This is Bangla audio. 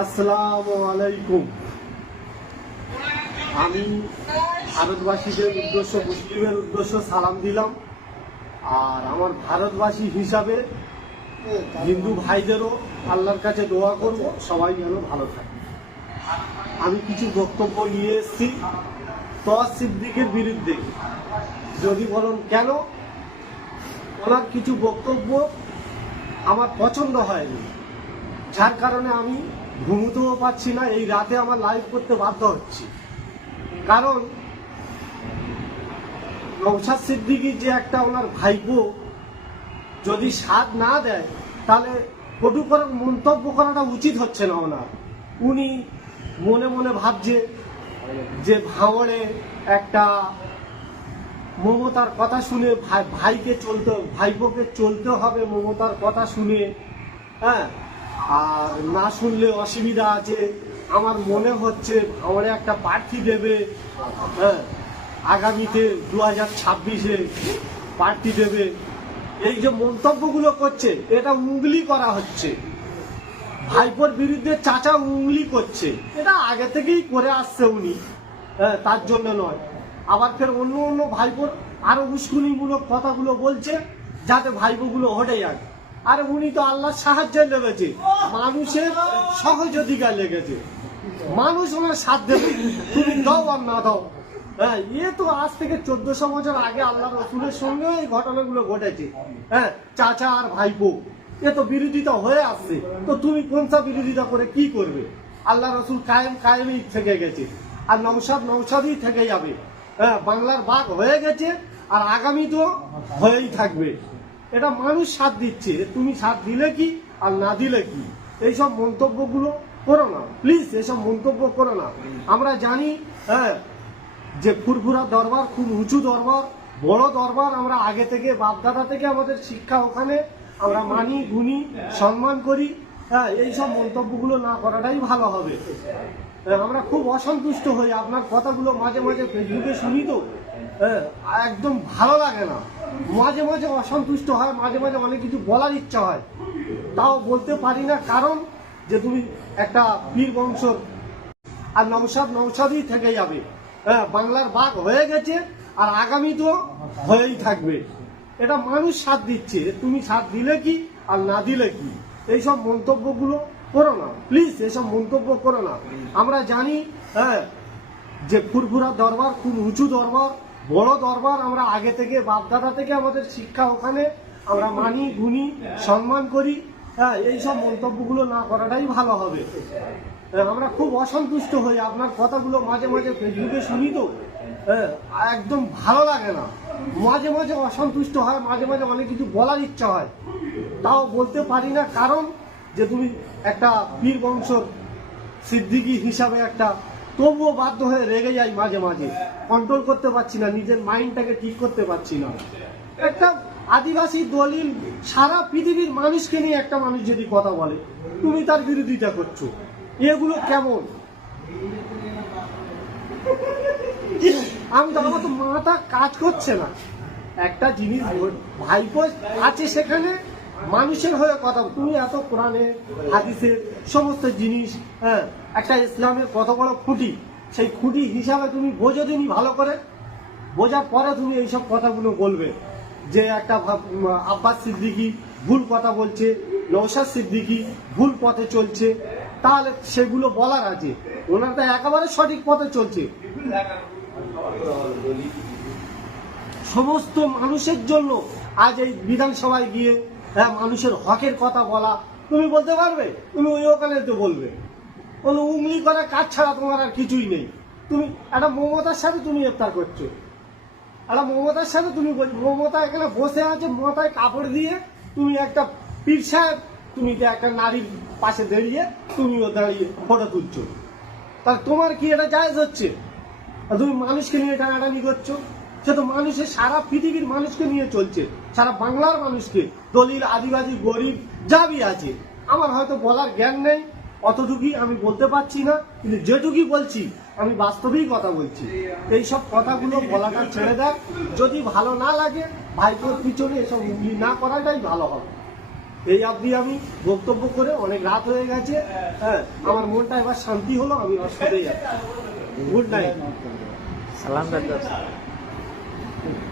আসসালামু আলাইকুম। আমি ভারতবাসীদের উদ্দেশ্য, মুসলিমের উদ্দেশ্য সালাম দিলাম। আর আমার ভারতবাসী হিসাবে হিন্দু ভাইদেরও আল্লাহর কাছে দোয়া করব, সবাই যেন ভালো থাকে। আমি কিছু বক্তব্য নিয়ে এসেছি। সিদ্দিকের বিরুদ্ধে। যদি বলুন কেন? ওনার কিছু বক্তব্য আমার পছন্দ হয়নি। যার কারণে আমি ঘুমোতেও পারছি না, এই রাতে আমার লাইভ করতে বাধ্য হচ্ছি। কারণ নৌসাদ সিদ্দিকি যে একটা ওনার ভাইপো, যদি স্বাদ না দেয়, তাহলে কটু করার মন্তব্য করাটা উচিত হচ্ছে না ওনার। উনি মনে মনে ভাবছে যে ভাঙড়ে একটা মমতার কথা শুনে ভাই ভাইকে চলতে ভাইপোকে চলতে হবে মমতার কথা শুনে হ্যাঁ? আর না শুনলে অসুবিধা আছে। আমার মনে হচ্ছে আমার একটা প্রার্থী দেবে হ্যাঁ আগামীতে দু হাজার ছাব্বিশে প্রার্থী দেবে। এই যে মন্তব্যগুলো করছে এটা উঙ্গলি করা হচ্ছে। ভাইপোর বিরুদ্ধে চাচা উঙ্গলি করছে। এটা আগে থেকেই করে আসছে উনি হ্যাঁ, তার জন্য নয়। আবার ফের অন্য অন্য ভাইপোর আরও উস্কুনিমূলক কথাগুলো বলছে যাতে ভাইপোগুলো হটে যাক আর উনি তো আল্লাহর সাহায্যে লেগেছে। মানুষের সহযোগিতায় লেগেছে। মানুষ ওনার দেবে তুমি দাও আর না দাও। হ্যাঁ এ তো আজ থেকে চোদ্দশো বছর আগে আল্লাহ রসুলের সঙ্গে এই ঘটনাগুলো ঘটেছে। হ্যাঁ চাচা আর ভাইপো, এ তো বিরোধিতা হয়ে আসছে। তো তুমি কোনটা বিরোধিতা করে কি করবে? আল্লাহ রসুল কায়েম, কায়েমই থেকে গেছে। আর নৌসাদ নৌসাদই থেকে যাবে। হ্যাঁ বাংলার বাঘ হয়ে গেছে আর আগামী তো হয়েই থাকবে। এটা মানুষ সাথ দিচ্ছে তুমি সাথ দিলে কি আর না দিলে কি? এইসব মন্তব্যগুলো করো না। প্লিজ এসব মন্তব্য করো না। আমরা জানি হ্যাঁ যে ফুরফুরা দরবার খুব উঁচু দরবার বড় দরবার আমরা আগে থেকে বাপদাদা থেকে আমাদের শিক্ষা ওখানে। আমরা মানি গুনি সম্মান করি। হ্যাঁ এইসব মন্তব্যগুলো না করাটাই ভালো হবে। হ্যাঁ, আমরা খুব অসন্তুষ্ট হই। আপনার কথাগুলো মাঝে মাঝে ফেসবুকে শুনি তো। হ্যাঁ, একদম ভালো লাগে না। মাঝে মাঝে অসন্তুষ্ট হয়, মাঝে মাঝে অনেক কিছু বলার ইচ্ছা হয়। তাও বলতে পারি না কারণ যে তুমি একটা বীর বংশর আর নৌসাদ নৌসাদই থেকে যাবে। হ্যাঁ বাংলার বাঘ হয়ে গেছে আর আগামী তো হয়েই থাকবে। এটা মানুষ সাথ দিচ্ছে তুমি সাথ দিলে কি আর না দিলে কি? এইসব মন্তব্যগুলো করো না। প্লিজ এসব মন্তব্য করো না। আমরা জানি হ্যাঁ যে ফুরফুরা দরবার খুব উঁচু দরবার বড় দরবার আমরা আগে থেকে বাপদাদা থেকে আমাদের শিক্ষা ওখানে। আমরা মানি গুনি সম্মান করি। হ্যাঁ এইসব মন্তব্যগুলো না করাটাই ভালো হবে। হ্যাঁ, আমরা খুব অসন্তুষ্ট হই। আপনার কথাগুলো মাঝে মাঝে ফেসবুকে শুনি তো। হ্যাঁ, একদম ভালো লাগে না। মাঝে মাঝে অসন্তুষ্ট হয় মাঝে মাঝে অনেক কিছু বলার ইচ্ছা হয়। তাও বলতে পারি না কারণ যে তুমি একটা বীর বংশর সিদ্দিকি হিসাবে একটা তবুও বাধ্য হয়ে রেগে যাই মাঝে মাঝে। কন্ট্রোল করতে পারছি না, নিজের মাইন্ডটাকে ঠিক করতে পারছি না। একটা আদিবাসী দলিল সারা পৃথিবীর মানুষকে নিয়ে একটা মানুষ যদি কথা বলে, তুমি তার বিরোধিতা করছ। এগুলো কেমন? আমি তো তো মাথা কাজ করছে না। একটা জিনিস ভাইপো আছে সেখানে মানুষের হয়ে কথা তুমি এত কোরআনে হাদিসের সমস্ত জিনিস হ্যাঁ একটা ইসলামের কত বড় খুঁটি, সেই খুঁটি হিসাবে তুমি বোঝো দিনই ভালো করে। বোঝার পরে তুমি এইসব কথাগুলো বলবে। যে একটা আব্বাস সিদ্দিকি ভুল কথা বলছে নৌসাদ সিদ্দিকি ভুল পথে চলছে, তাহলে সেগুলো বলার আছে। ওনার তো একেবারে সঠিক পথে চলছে। সমস্ত মানুষের জন্য আজ এই বিধানসভায় গিয়ে হ্যাঁ মানুষের হকের কথা বলা, তুমি বলতে পারবে? তুমি ওই ওখানে তো বলবে। কোনো উংলি করা কাজ ছাড়া তোমার আর কিছুই নেই। তুমি, একটা মমতার সাথে তুমি ইফতার করছ। একটা মমতার সাথে তুমি বলছো মমতা এখানে বসে আছে, মাথায় কাপড় দিয়ে, তুমি একটা পীর সাহেব, তুমি একটা নারীর পাশে দাঁড়িয়ে, তুমিও দাঁড়িয়ে ফটো তুলছো। তাহলে তোমার কি এটা জায়জ হচ্ছে? আর তুমি মানুষকে নিয়ে টানাটানি করছ? সে তো মানুষের সারা পৃথিবীর মানুষকে নিয়ে চলছে, সারা বাংলার মানুষকে, দলিল, আদিবাসী, গরিব যাবি আছে। আমার হয়তো বলার জ্ঞান নেই, অতটুকুই আমি বলতে পারছি না, কিন্তু যেটুকুই বলছি, আমি বাস্তবেই কথা বলছি। এই সব কথাগুলো বলাটা ছেড়ে দেয় যদি ভালো না লাগে, ভাইপোর পিছনে এসব উগলি না করাটাই ভালো হবে। এই অবধি আমি বক্তব্য করে অনেক রাত হয়ে গেছে হ্যাঁ আমার মনটা এবার শান্তি হলো, আমি শুতে যাচ্ছি গুড নাইট। সালাম Ooh.